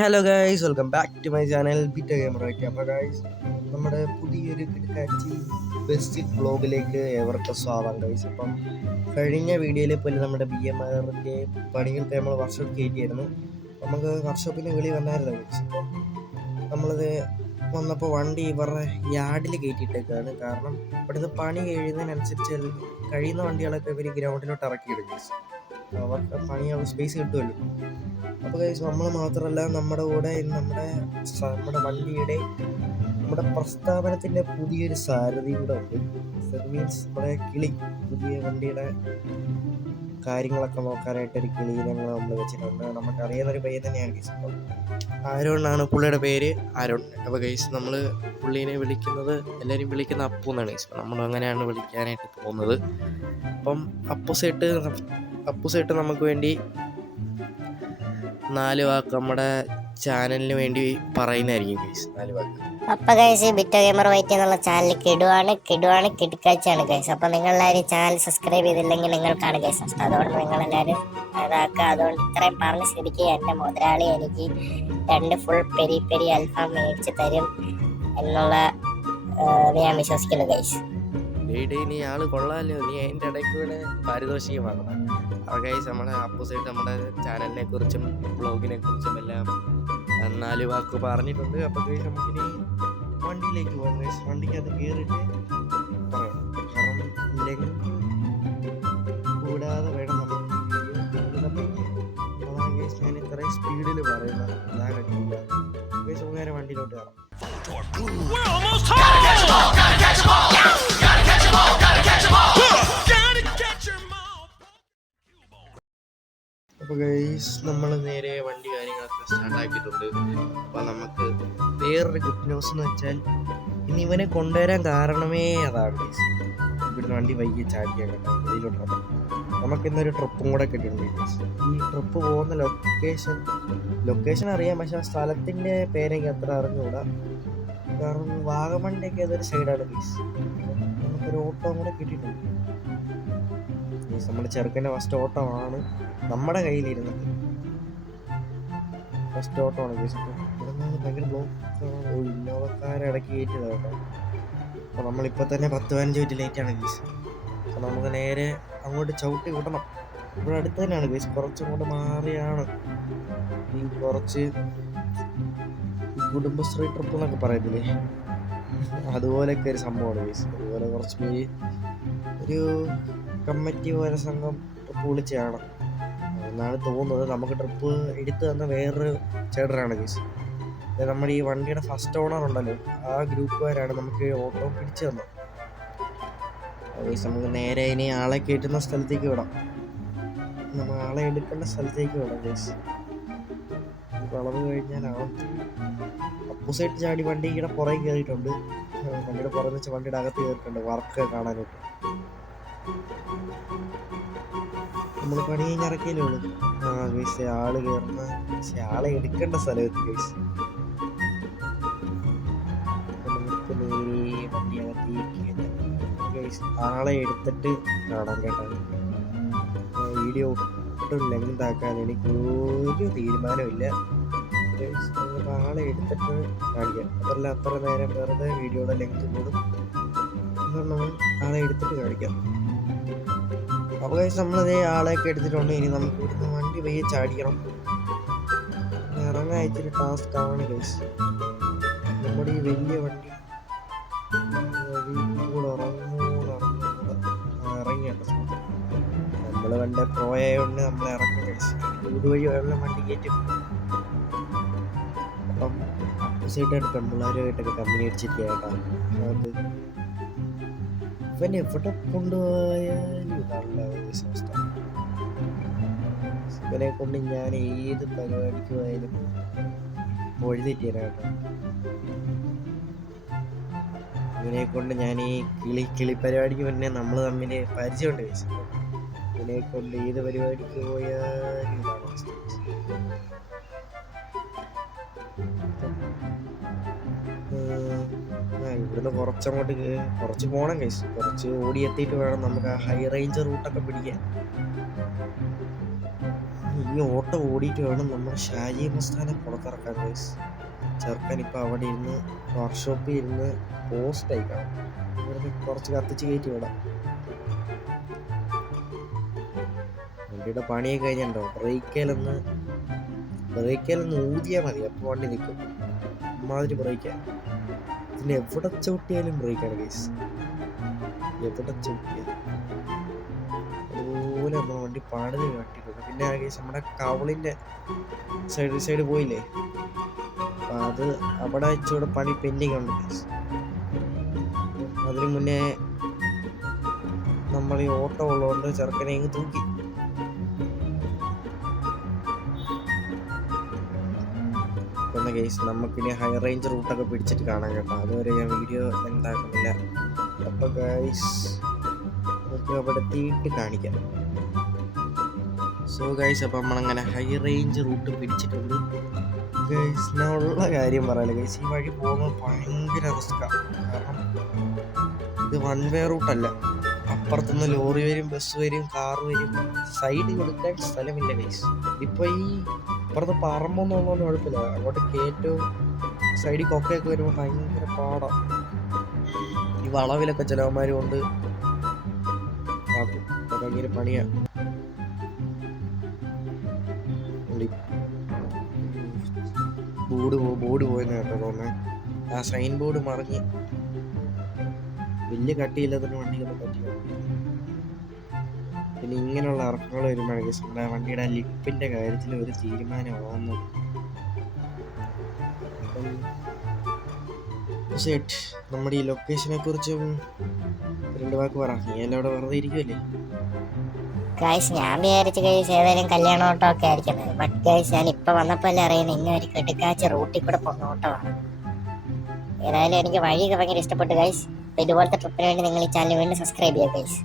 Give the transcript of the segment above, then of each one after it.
Hello guys, welcome back to my channel ബിറ്റ gamer. അപ്പോൾ guys, നമ്മുടെ പുതിയൊരു കിടക്കാച്ചി ബെസ്റ്റ് വ്ളോഗിലേക്ക് ഏവർക്കും സ്വാഗതം ഗൈസ്. അപ്പം കഴിഞ്ഞ വീഡിയോയിൽ പോലെ നമ്മുടെ BMRൻ്റെ പണികൾക്ക് നമ്മൾ വർക്ക്ഷോപ്പ് കയറ്റിയായിരുന്നു. നമുക്ക് വർക്ക്ഷോപ്പിന് വിളി വന്നായിരുന്നു ഗൈസ്. അപ്പം നമ്മളത് വന്നപ്പോൾ വണ്ടി ഇവരുടെ യാർഡിൽ കയറ്റിയിട്ടേക്കാണ്. കാരണം ഇവിടുന്ന് പണി കഴിയുന്നതിനനുസരിച്ച് കഴിയുന്ന വണ്ടികളൊക്കെ ഇവർ ഗ്രൗണ്ടിലോട്ട് ഇറക്കിയിടും ഗൈസ്. അവർക്ക് പണിയുള്ള സ്പേസ് കിട്ടുമല്ലോ. അപ്പോൾ ഗൈസ്, നമ്മൾ മാത്രമല്ല, നമ്മുടെ കൂടെ നമ്മുടെ വണ്ടിയുടെ നമ്മുടെ പ്രസ്ഥാപനത്തിൻ്റെ പുതിയൊരു സാരഥി കൂടെ ഉണ്ട്. മീൻസ് നമ്മുടെ കിളി, പുതിയ വണ്ടിയുടെ കാര്യങ്ങളൊക്കെ നോക്കാനായിട്ടൊരു കിളീനെ നമ്മൾ വെച്ചിട്ടുണ്ട്. നമുക്കറിയാവുന്നൊരു പയ്യൻ തന്നെയാണ് ഗൈസ്. അപ്പം ആരോണാണ് പുള്ളിയുടെ പേര്, ആരോൺ. അപ്പോൾ ഗൈസ്, നമ്മൾ പുള്ളീനെ വിളിക്കുന്നത്, എല്ലാവരും വിളിക്കുന്ന അപ്പു എന്നാണ് ഗൈസ്. നമ്മൾ അങ്ങനെയാണ് വിളിക്കാനായിട്ട് പോകുന്നത്. അപ്പം അപ്പുസേട്ട് നമുക്ക് വേണ്ടി 4 വാക്ക് നമ്മുടെ ചാനലിന് വേണ്ടി പറയുന്നതായിരിക്കും ഗൈസ്. 4 വാക്ക്. അപ്പൊ ഗൈസ്, ബിറ്റ ഗെയിമർ വൈറ്റ് എന്നുള്ള ചാനൽ കിടുവാണ് കിടക്കാഴ്ചയാണ് ഗൈസ്. അപ്പൊ നിങ്ങളെല്ലാവരും ചാനൽ സബ്സ്ക്രൈബ് ചെയ്തില്ലെങ്കിൽ നിങ്ങൾക്കാണ് ഗൈസ് നഷ്ടം. അതുകൊണ്ട് നിങ്ങളെല്ലാവരും അതാക്കുക. അതുകൊണ്ട് ഇത്രയും പറഞ്ഞ സ്ഥിതിക്ക് എൻ്റെ മുതലാളി എനിക്ക് 2 ഫുൾ പെരി അൽഫാം മേടിച്ച് തരും എന്നുള്ള ഞാൻ വിശ്വസിക്കുന്നു ഗൈസ്. നീ ആള് കൊള്ളാമല്ലോ, നീ അതിൻ്റെ ഇടയ്ക്ക് കൂടെ പാരിതോഷികം വാങ്ങണം. അപ്പോൾ ഗൈസ്, നമ്മുടെ അപ്പോസിറ്റ് നമ്മുടെ ചാനലിനെ കുറിച്ചും ബ്ലോഗിനെ കുറിച്ചും എല്ലാം 4 വാക്ക് പറഞ്ഞിട്ടുണ്ട്. അപ്പോൾ ഗൈസ്, നമുക്കിനി വണ്ടിയിലേക്ക് പോകാം ഗൈസ്. വണ്ടിക്ക് അത് കയറിയിട്ട് പറയാം. കാരണം ലെങ്ത് കൂടാതെ വേണം നമ്മൾ അതാണ് ഗൈസ് ഞാൻ ഇത്രയും സ്പീഡിൽ പറയുന്നത്. അതാണ് പറ്റില്ല ഗൈസ്. നേരെ വണ്ടിയിലോട്ട് കയറാം. അപ്പോൾ ഗൈസ്, നമ്മൾ നേരെ വണ്ടി കാര്യങ്ങളൊക്കെ സ്റ്റാർട്ടാക്കിയിട്ടുണ്ട്. അപ്പോൾ നമുക്ക് വേറൊരു ഗുഡ് ന്യൂസ് എന്ന് വെച്ചാൽ, ഇനി ഇവനെ കൊണ്ടുവരാൻ കാരണമേ അതാണ് ഗൈസ്. ഇവിടുന്ന് വണ്ടി വൈകി ചാടിക്കാൻ കേട്ടോ വെളിയിലോട്ട്. നമുക്കിന്നൊരു ട്രിപ്പും കൂടെ കിട്ടിയിട്ടുണ്ട് ഗൈസ്. ഈ ട്രിപ്പ് പോകുന്ന ലൊക്കേഷൻ അറിയാം, പക്ഷെ ആ സ്ഥലത്തിൻ്റെ പേരെങ്കിൽ അത്ര അറിഞ്ഞുകൂടാ. കാരണം വാഗമണിൻ്റെയൊക്കെ ഏതൊരു സൈഡാണ് ഗൈസ്. നമുക്കൊരു ഓട്ടോ കൂടെ കിട്ടിയിട്ടുണ്ട്. നമ്മുടെ ചെറുക്കൻ്റെ ഫസ്റ്റ് ഓട്ടമാണ് നമ്മുടെ കയ്യിലിരുന്നത്. First ഓട്ടമാണ് guys. ഇവിടെ ഭയങ്കര ബ്ലോക്കാണ്. ഇന്നോവക്കാരെ ഇടയ്ക്ക് കയറ്റിയത് കേട്ടോ. അപ്പോൾ നമ്മളിപ്പോൾ തന്നെ 10-15 മിനിറ്റ് ലേറ്റാണ് ഗൈസ്. അപ്പോൾ നമുക്ക് നേരെ അങ്ങോട്ട് ചവിട്ടി വിടണം. ഇവിടെ അടുത്ത് തന്നെയാണ് ഗൈസ്, കുറച്ചും കൂടെ മാറിയാണ് ഈ കുടുംബശ്രീ ട്രിപ്പ് എന്നൊക്കെ പറയത്തില്ലേ, അതുപോലെയൊക്കെ ഒരു സംഭവമാണ് ഗൈസ്. അതുപോലെ കുറച്ച് പേര് ഒരു കമ്മിറ്റി പോലെ സംഘം ട്രിപ്പ് വിളിച്ചാണ് എന്നാണ് തോന്നുന്നത്. നമുക്ക് ട്രിപ്പ് എടുത്തു തന്ന വേറൊരു ചേട്ടനാണ് ഗൈസ്. നമ്മുടെ ഈ വണ്ടിയുടെ ഫസ്റ്റ് ഓണർ ഉണ്ടല്ലോ, ആ ഗ്രൂപ്പുകാരാണ് നമുക്ക് ഓട്ടോ പിടിച്ചു തന്നത് ഗൈസ്. നമുക്ക് നേരെ ഇനി ആളെ കയറ്റുന്ന സ്ഥലത്തേക്ക് വിടാം. നമ്മൾ ആളെ എടുക്കേണ്ട സ്ഥലത്തേക്ക് വിടാം ഗൈസ്. വളവ് കഴിഞ്ഞാലാണ് അപ്പോസൈറ്റ് ചാടി വണ്ടിയുടെ പുറകെ കയറിയിട്ടുണ്ട്. വണ്ടിയുടെ പുറകെ വെച്ച് വണ്ടിയുടെ അകത്ത് കയറിയിട്ടുണ്ട് വർക്ക് കാണാനായിട്ട്. നമ്മൾ പണി കഴിഞ്ഞ് ഇറക്കിയല്ലേ ഉള്ളൂ. ഗൈസ്, ആള് കയറുന്ന ആളെ എടുക്കേണ്ട സ്ഥലത്ത് ഗൈസ്. നമുക്ക് നേരെ വണ്ടിയകത്തേക്ക് ഗൈസ് ആളെ എടുത്തിട്ട് കാണാൻ കേട്ടോ. വീഡിയോ ഒട്ടും ലെങ്ത് ആക്കാൻ എനിക്കൊരു തീരുമാനമില്ല. നമുക്ക് ആളെ എടുത്തിട്ട് കാണിക്കാം. അതല്ല അത്ര നേരം വെറുതെ വീഡിയോയുടെ ലെങ്ത് കൂടും. നമ്മൾ ആളെ എടുത്തിട്ട് കാണിക്കാം. അപ്പോൾ ഗൈസ്, നമ്മളതേ ആളെയൊക്കെ എടുത്തിട്ടുണ്ട്. ഇനി നമുക്ക് ഇവിടുന്ന് വണ്ടി പയ്യെ ചാടിക്കണം. ഇറങ്ങാൻ ഇച്ചിരി ടാസ്ക് ആണ് ഗൈസ്. നമ്മുടെ ഈ വലിയ വണ്ടി ഇറങ്ങിയാണ്. നമ്മൾ വണ്ടി പ്രോയായതുകൊണ്ട് നമ്മൾ ഇറങ്ങും ഗൈസ്. ഇതുവഴി വെള്ളം വണ്ടി കയറ്റും. അപ്പം അപ്പോസൈറ്റായിട്ട് പെൺപിള്ളേരുമായിട്ടൊക്കെ കമ്പനി അടിച്ചിരിക്കുക കേട്ടോ. അത് ഇവൻ എവിടെ കൊണ്ടുപോയാലും ഇതാണല്ലോ അവസ്ഥ. ഇവനെ കൊണ്ട് ഞാൻ ഏത് പരിപാടിക്ക് പോയാലും വഴി തെറ്റിയരാട്ടോ. ഇവനെ കൊണ്ട് ഞാൻ ഈ കിളി പരിപാടിക്ക് മുന്നേ നമ്മൾ തമ്മിൽ പരിചയമുണ്ട് ഗൈസ്. ഇവനെ കൊണ്ട് ഏത് പരിപാടിക്ക് പോയാലും ഇതാണ് അവസ്ഥ. ഇവിടുന്ന് കുറച്ച് പോകണം ഗൈസ്. കുറച്ച് ഓടി എത്തിയിട്ട് വേണം നമുക്ക് ആ ഹൈ റേഞ്ച് റൂട്ടൊക്കെ പിടിക്കാൻ. ഈ ഓട്ടോ ഓടിയിട്ട് വേണം നമ്മൾ ഷാജി മസ്താനെ പുറത്തിറക്കാൻ ഗൈസ്. ചെറുക്കൻ ഇപ്പം അവിടെ ഇരുന്ന് വർക്ക്ഷോപ്പിൽ ഇരുന്ന് പോസ്റ്റ് അയക്കണം. ഇവിടുന്ന് കുറച്ച് കത്തിച്ച് കയറ്റി വിടാം. വണ്ടിയുടെ പണിയൊക്കെ കഴിഞ്ഞിട്ടുണ്ടോ? ബ്രേക്കേലൊന്ന് ഊതിയാൽ മതി, അപ്പോൾ വണ്ടി നിൽക്കും. അമ്മാതിരി ബ്രേക്കാ. ഇതിന് എവിടെ ചവിട്ടിയാലും ബ്രേക്കാണ് ഗൈസ്, എവിടെ ചവിട്ടിയാലും. അതുപോലെ നമ്മൾ വണ്ടി പാടുതി കാട്ടിട്ടുണ്ട്. പിന്നെ ഗൈസ് നമ്മുടെ കവളിൻ്റെ സൈഡ് പോയില്ലേ, അപ്പം അത് അവിടെ വെച്ചുകൂടെ പണി പെൻഡിങ് ഉണ്ട് ഗൈസ്. അതിന് മുന്നേ നമ്മൾ ഈ ഓട്ടോ ഉള്ളതുകൊണ്ട് ചെറുക്കനെ ഇങ്ങ് തൂക്കി. പിന്നെ ഗൈസ് നമുക്കിനി ഹൈ റേഞ്ച് റൂട്ടൊക്കെ പിടിച്ചിട്ട് കാണാൻ കേട്ടോ. അതുവരെ ഞാൻ വീഡിയോ എന്താക്കുന്നില്ല. അപ്പോൾ ഗൈസ് നമുക്ക് അവിടെ എത്തിയിട്ട് കാണിക്കാം. സോ ഗൈസ് അപ്പം നമ്മളങ്ങനെ ഹൈ റേഞ്ച് റൂട്ട് പിടിച്ചിട്ടുണ്ട് ഗൈസ്. ഞാൻ ഉള്ള കാര്യം പറയാലോ ഗൈസ്, ഈ വഴി പോകുമ്പോൾ ഭയങ്കര റിസ്ക്കാണ്. കാരണം ഇത് വൺ വേ റൂട്ടല്ല. അപ്പുറത്തുനിന്ന് ലോറി വരും, ബസ് വരും, കാറ് വരും. സൈഡ് കൊടുക്കാൻ സ്ഥലമില്ല ഗൈസ്. ഇപ്പോൾ ഈ അപ്പുറത്ത് പറമ്പൊന്നും ഉള്ളതുകൊണ്ട് കുഴപ്പമില്ല. അങ്ങോട്ട് കയറ്റവും സൈഡിൽ കൊക്കയൊക്കെ വരുമ്പോൾ ഭയങ്കര പാടാണ്. ഈ വളവിലൊക്കെ ചിലവന്മാർ കൊണ്ട് ആക്കും, ഭയങ്കര പണിയാണ്. ബോർഡ് പോയെന്ന് കേട്ടോ തോന്നുന്നത്. ആ സൈൻ ബോർഡ് മറിഞ്ഞ് വലിയ കട്ടിയില്ലാത്ത വണ്ടിയൊന്നും പറ്റില്ല. പിന്നെ ഇങ്ങനെയുള്ള ഇറക്കങ്ങൾ വരുമ്പോഴേക്കും നമ്മുടെ വണ്ടിയുടെ ലിപ്പിൻ്റെ കാര്യത്തിൽ ഒരു തീരുമാനമാവുന്നത്. പക്ഷേ നമ്മുടെ ഈ ലൊക്കേഷനെ കുറിച്ചും 2 വാക്ക് പറ. നീ എല്ലാം അവിടെ വെറുതെ ഇരിക്കുമല്ലേ ഗൈസ്? ഞാൻ വിചാരിച്ചു ഗൈസ് ഏതായാലും കല്യാണ ഓട്ടോ ഒക്കെ ആയിരിക്കുന്നത്. ബട്ട് ഗൈസ് ഞാൻ ഇപ്പൊ വന്നപ്പോലെ അറിയുന്നത് ഇങ്ങനെ ഒരു കിടക്കാച്ച റൂട്ടിൽ കൂടെ പോകുന്ന ഓട്ടമാണ്. ഏതായാലും എനിക്ക് വഴിയൊക്കെ ഭയങ്കര ഇഷ്ടപ്പെട്ടു ഗൈസ്. ഇതുപോലത്തെ ട്രിപ്പിന് വേണ്ടി നിങ്ങൾ ഈ ചാനൽ വീണ്ടും സബ്സ്ക്രൈബ് ചെയ്യുക ഗൈസ്.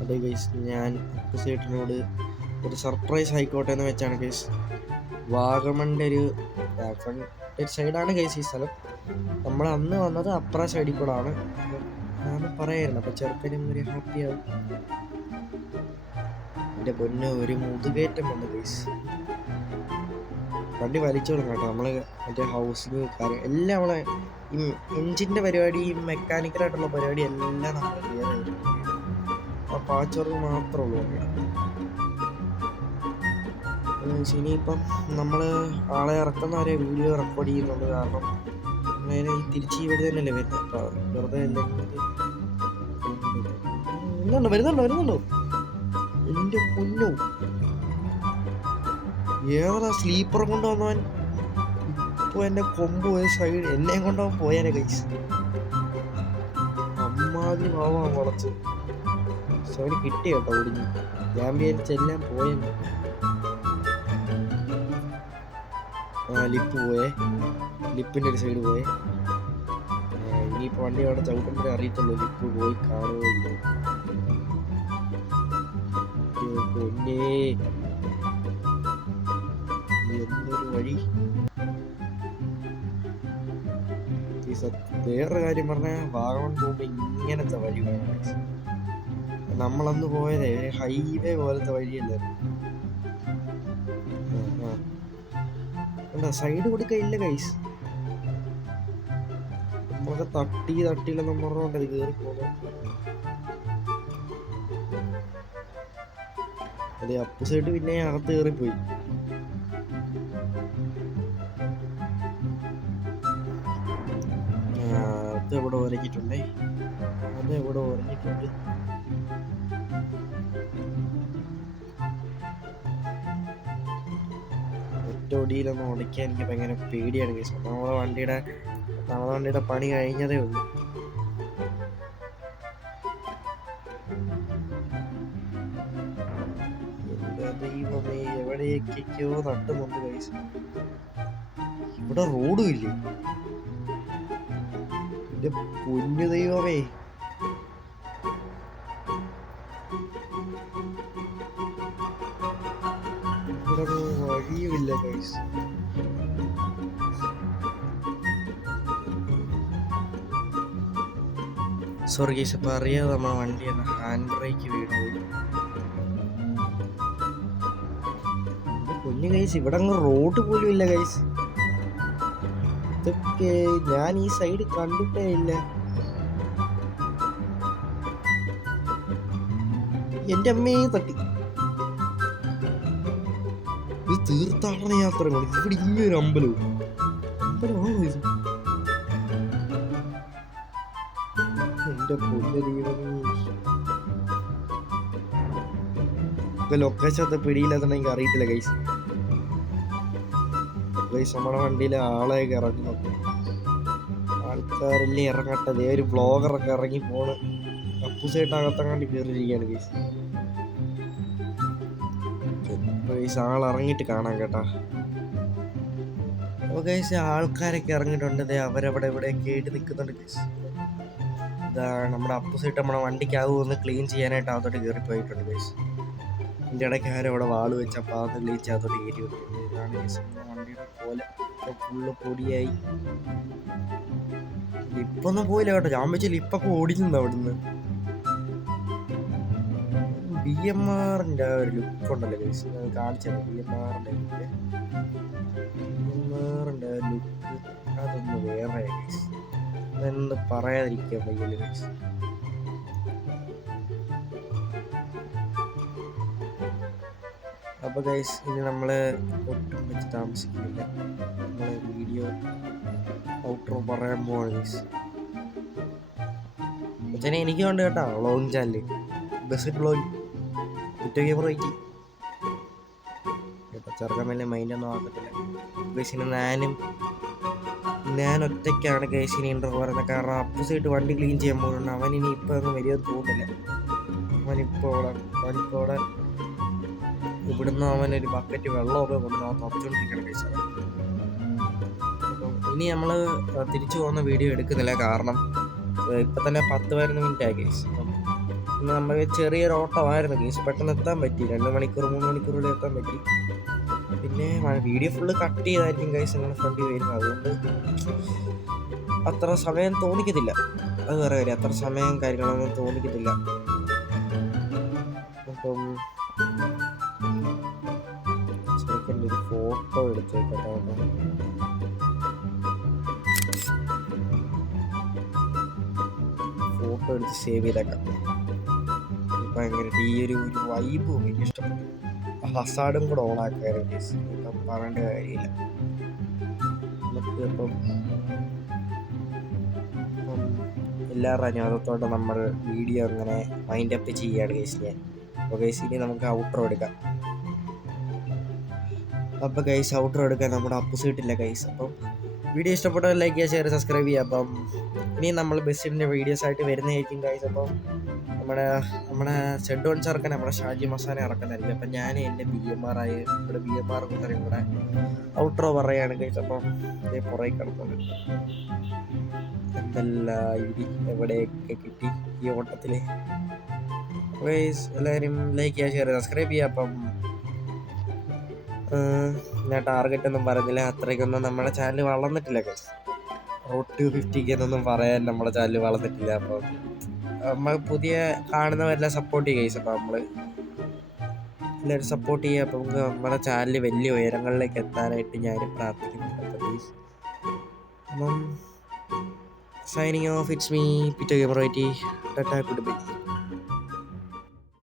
അതെ ഗൈസ്, ഞാൻ സേട്ടിനോട് ഒരു സർപ്രൈസ് ആയിക്കോട്ടെ എന്ന് വെച്ചാണ് ഗൈസ്. വാഗമണിൻ്റെ ഒരു സൈഡാണ് ഗൈസ് ഈ സ്ഥലം. നമ്മൾ അന്ന് വന്നത് അപ്പുറ സൈഡിൽ കൂടെ ആണ്. ഞാൻ പറയായിരുന്നു, അപ്പം ചെറുക്കനും ഒരു ഹാപ്പിയാവും. എൻ്റെ പൊന്നെ, ഒരു മുതുകയറ്റം വന്നു ഗൈസ്. വണ്ടി വലിച്ചോളും കേട്ടോ. നമ്മൾ മറ്റേ ഹൗസിങ് കാര്യം എല്ലാം നമ്മളെ ഈ എൻജിൻ്റെ പരിപാടി, മെക്കാനിക്കലായിട്ടുള്ള പരിപാടി എല്ലാം നമ്മൾ ക്ലിയർ ചെയ്തിട്ടുണ്ട്. ആ പാച്ചോർക്ക് മാത്രമേ ഉള്ളൂ. ഇനിയിപ്പം നമ്മൾ ആളെ ഇറക്കുന്നവരെ വീഡിയോ റെക്കോർഡ് ചെയ്യുന്നുണ്ട്. കാരണം നമ്മളതിനെ തിരിച്ച് ഇവിടെ തന്നെയല്ലേ വരുന്നത്. അപ്പം വെറുതെ വരുന്നുണ്ടോ എൻ്റെ പൊന്നു, ഏതാ സ്ലീപ്പർ കൊണ്ടുവന്നവൻ. ഇപ്പോൾ എൻ്റെ കൊമ്പ് പോയ സൈഡ് എന്നെയും കൊണ്ടുപോകാൻ പോയാനെ കഴിച്ച്. അമ്മാതിരി ഭാവമാണ് വളച്ച്. സൈഡ് കിട്ടി കേട്ടോ ഒടിഞ്ഞ്. ഞാൻ വിചാരിച്ചെല്ലാം പോയെന്ന്. ലിപ്പ് പോയേ, ലിപ്പിൻ്റെ ഒരു സൈഡ് പോയേ. ഇനിയിപ്പോൾ വണ്ടി അവിടെ ചവിട്ടുമ്പോഴേ അറിയത്തുള്ളൂ ലിപ്പ് പോയി കാണുകയില്ല. പൊന്നേ, എന്തൊരു വഴി. വേറൊരു കാര്യം പറഞ്ഞാൽ വാഗമൺ പോകുമ്പോൾ ഇങ്ങനത്തെ വഴി വേണം. നമ്മളന്ന് പോയതേ ഒരു ഹൈവേ പോലത്തെ വഴിയല്ലായിരുന്നു. Side കൊടുക്കയില്ല guys. നമ്മളൊക്കെ തട്ടിയില്ലെന്ന് പറഞ്ഞുകൊണ്ട് അത് കയറി പോകുന്നത്. അതെ, അപ്പ് സൈഡ് പിന്നെ അകത്ത് കയറിപ്പോയി. അത് എവിടെ ഉരഞ്ഞിട്ടുണ്ടേ, അത് എവിടെ ഉരഞ്ഞിട്ടുണ്ട്. ഒറ്റ ഒടിയിലൊന്നും ഉടയ്ക്കാൻ എനിക്ക് ഭയങ്കര പേടിയാണ് കേസ്. നമ്മളെ വണ്ടിയുടെ പണി കഴിഞ്ഞതേ ഉള്ളൂ. ദൈവമേ, എവിടെയൊക്കെയോ നട്ടുന്നുണ്ട് കൈസ്. ഇവിടെ റോഡും ഇല്ലേ എന്റെ പൊന്നു ദൈവമേ. ഇവിടെ വഴിയുമില്ല കൈസ്. സോറി കേസ്, അപ്പം അറിയാതെ നമ്മളെ വണ്ടി ഹാൻഡ് ബ്രേക്ക് വീണുപോയി. പിന്നെ ഗൈസ് ഇവിടെ അങ്ങ് റോഡ് പോലും ഇല്ല ഗൈസ്. ഇതൊക്കെ ഞാൻ ഈ സൈഡ് കണ്ടിട്ടേ ഇല്ല. എന്റെ അമ്മയെ തട്ടി. ഇത് തീർത്ഥാടന യാത്രകൾ. ഇവിടെ ഇങ്ങനൊരു അമ്പലമാണോ ഇത്? എന്റെ പൊന്നു ദൈവമേ, ലൊക്കേഷൻ പിടിയില്ലാത്ത എനിക്ക് അറിയത്തില്ല ഗൈസ്. ഗൈസ് നമ്മുടെ വണ്ടിയിലെ ആളെയൊക്കെ ഇറങ്ങുന്നു. ആൾക്കാരെല്ലാം ഇറങ്ങട്ടെ. ദേ ഒരു ബ്ലോഗറൊക്കെ ഇറങ്ങി പോണ്. അപ്പുസൈട്ടകത്തങ്ങാണ്ട് കയറിയിരിക്കുകയാണ് ഗൈസ്. ഗൈസ് ആൾ ഇറങ്ങിയിട്ട് കാണാം കേട്ടാ. അപ്പോൾ ഗൈസ് ആൾക്കാരൊക്കെ ഇറങ്ങിയിട്ടുണ്ട്. അവരവിടെ ഇവിടെ കേട്ട് നിൽക്കുന്നുണ്ട് ഗൈസ്. ഇതാ നമ്മുടെ അപ്പുസൈട്ട് നമ്മുടെ വണ്ടിക്കാവും ഒന്ന് ക്ലീൻ ചെയ്യാനായിട്ട് അകത്തോട്ട് കയറിപ്പോയിട്ടുണ്ട് ഗൈസ്. എൻ്റെ ഇടയ്ക്ക് ആരും അവിടെ വാള് വെച്ചപ്പോൾ അത് ക്ലീൻ ചെയ്യാത്തോട്ട് കയറ്റി വിട്ടിട്ടുണ്ട്. ഇതാണ് ഗൈസ് വണ്ടിയുടെ പോലെ ഫുള്ള് പൊടിയായി. ലിപ്പൊന്നും പോയില്ല കേട്ടോ. ഞാൻ വെച്ചാൽ ലിപ്പൊക്കെ ഓടിക്കുന്നു അവിടുന്ന്. BMRന്റെ ഒരു ലുക്ക് ഉണ്ടല്ലോ ഗൈസ്, കാണിച്ചത് BMRന്റെ ലുക്ക്. അതൊന്ന് വേറെ ഗൈസ്. അതെന്ത് പറയാതിരിക്കാൻ വയ്യല്ലോ ഗൈസ്. അപ്പോൾ ഗൈസ് ഇനി നമ്മൾ ഒട്ടും വെച്ച് താമസിക്കുന്നില്ല. നമ്മൾ വീഡിയോ ഔട്ട്രോ പറയാൻ പോവാണ് ഗൈസ്. അച്ഛനെ എനിക്ക് കൊണ്ട് കേട്ടോ vlogging channel best vlog Vito Gamer YT കേട്ടോ. ചെറുക്കൻ വലിയ മൈൻഡൊന്നും ആക്കത്തില്ല ഗൈസിന്. ഞാൻ ഒറ്റയ്ക്കാണ് ഗൈസിന് ഇൻ്റർവ്യൂ പറയുന്നത്. കാരണം അപ്പുസൈട്ട് വണ്ടി ക്ലീൻ ചെയ്യാൻ പോകുന്നുണ്ട്. അവനിനി ഇപ്പോൾ ഒന്നും വരികയെന്ന് തോന്നുന്നില്ല. അവനിപ്പോൾ അവിടെ ഇവിടുന്ന് അവനൊരു ബക്കറ്റ് വെള്ളമൊക്കെ കൊണ്ട് അവൻ തുറച്ചുകൊണ്ടിരിക്കണം ഗൈസ്. അപ്പം ഇനി നമ്മൾ തിരിച്ചു പോകുന്ന വീഡിയോ എടുക്കുന്നില്ല. കാരണം ഇപ്പം തന്നെ 10-11 മിനിറ്റ് ആയി ഗൈസ്. അപ്പം ഇന്ന് നമുക്ക് ചെറിയൊരു ഓട്ടമായിരുന്നു ഗൈസ്. പെട്ടെന്ന് എത്താൻ പറ്റി. 2 മണിക്കൂർ 3 മണിക്കൂറിൽ എത്താൻ പറ്റി. പിന്നെ വീഡിയോ ഫുള്ള് കട്ട് ചെയ്തായിരിക്കും ഗൈസ് നിങ്ങളുടെ ഫ്രണ്ടിൽ വരുന്നത്. അതുകൊണ്ട് അത്ര സമയം തോന്നിക്കത്തില്ല. അത് വേറെ കാര്യം. അത്ര സമയം കാര്യങ്ങളൊന്നും തോന്നിക്കത്തില്ല. അപ്പം ചെറുക്കൻ്റെ ഒരു ഫോട്ടോ എടുത്തേക്കട്ടോ. ഫോട്ടോ എടുത്ത് സേവ് ചെയ്തേക്കാം. ഭയങ്കരമായിട്ട് ഈ ഒരു വൈബ് എനിക്ക് ഇഷ്ടപ്പെട്ടു. ഹസാർഡും കൂടെ ഓണാക്കായിരുന്നു ഗൈസ്. ഇപ്പം പറയേണ്ട കാര്യമില്ല. നമുക്ക് ഇപ്പം എല്ലാവരുടെ അനുവാദത്തോടെ നമ്മൾ വീഡിയോ അങ്ങനെ മൈൻഡ് അപ്പ് ചെയ്യുകയാണ് ഗൈസ് ഞാൻ. അപ്പോൾ ഗൈസ് ഇനി നമുക്ക് ഔട്ട്രോ എടുക്കാം. അപ്പോൾ ഗൈസ് ഔട്ട്രോ എടുക്കാൻ നമ്മുടെ അപ്പുസൈട്ടില്ല ഗൈസ്. അപ്പം വീഡിയോ ഇഷ്ടപ്പെട്ടാൽ ലൈക്ക് ചെയ്യുക, ഷെയർ, സബ്സ്ക്രൈബ് ചെയ്യുക. അപ്പം ഇനി നമ്മൾ ബെസ്റ്റിൻ്റെ വീഡിയോസ് ആയിട്ട് വരുന്നതായിരിക്കും ഗൈസ്. അപ്പം നമ്മുടെ സെഡ് ഓൺ ചെറുക്കൻ നമ്മുടെ ഷാജി മസാന ഇറക്കുന്നതായിരിക്കും. അപ്പം ഞാൻ എൻ്റെ BMR കൂട്ടരും കൂടെ ഔട്ട്രോ പറയുകയാണ് ഗൈസ്. അപ്പം ഇതേ പുറകെ കിടക്കുന്നത് എന്തെല്ലാം ഇടി എവിടെയൊക്കെ കിട്ടി ഈ ഓട്ടത്തിൽ. ഗൈസ് എല്ലാവരും ലൈക്ക് ചെയ്യുക, ഷെയർ, സബ്സ്ക്രൈബ് ചെയ്യുക. അപ്പം ഞാൻ ടാർഗറ്റ് ഒന്നും പറഞ്ഞില്ല. അത്രയ്ക്കൊന്നും നമ്മുടെ ചാനൽ വളർന്നിട്ടില്ല ഗൈസ്. റോഡ് ടു 50K എന്നൊന്നും പറയാൻ നമ്മുടെ ചാനൽ വളർന്നിട്ടില്ല. അപ്പം നമ്മൾ പുതിയ കാണുന്നവരെല്ലാം സപ്പോർട്ട് ചെയ്യുക ഗൈസ്. അപ്പം നമ്മൾ എല്ലാവരും സപ്പോർട്ട് ചെയ്യുക. അപ്പം നമ്മുടെ ചാനൽ വലിയ ഉയരങ്ങളിലേക്ക് എത്താനായിട്ട് ഞാൻ പ്രാർത്ഥിക്കുന്നുണ്ട്. അപ്പം പ്ലീസ്. അപ്പം signing off, it's me Vito Gamer YT. Tata, good by.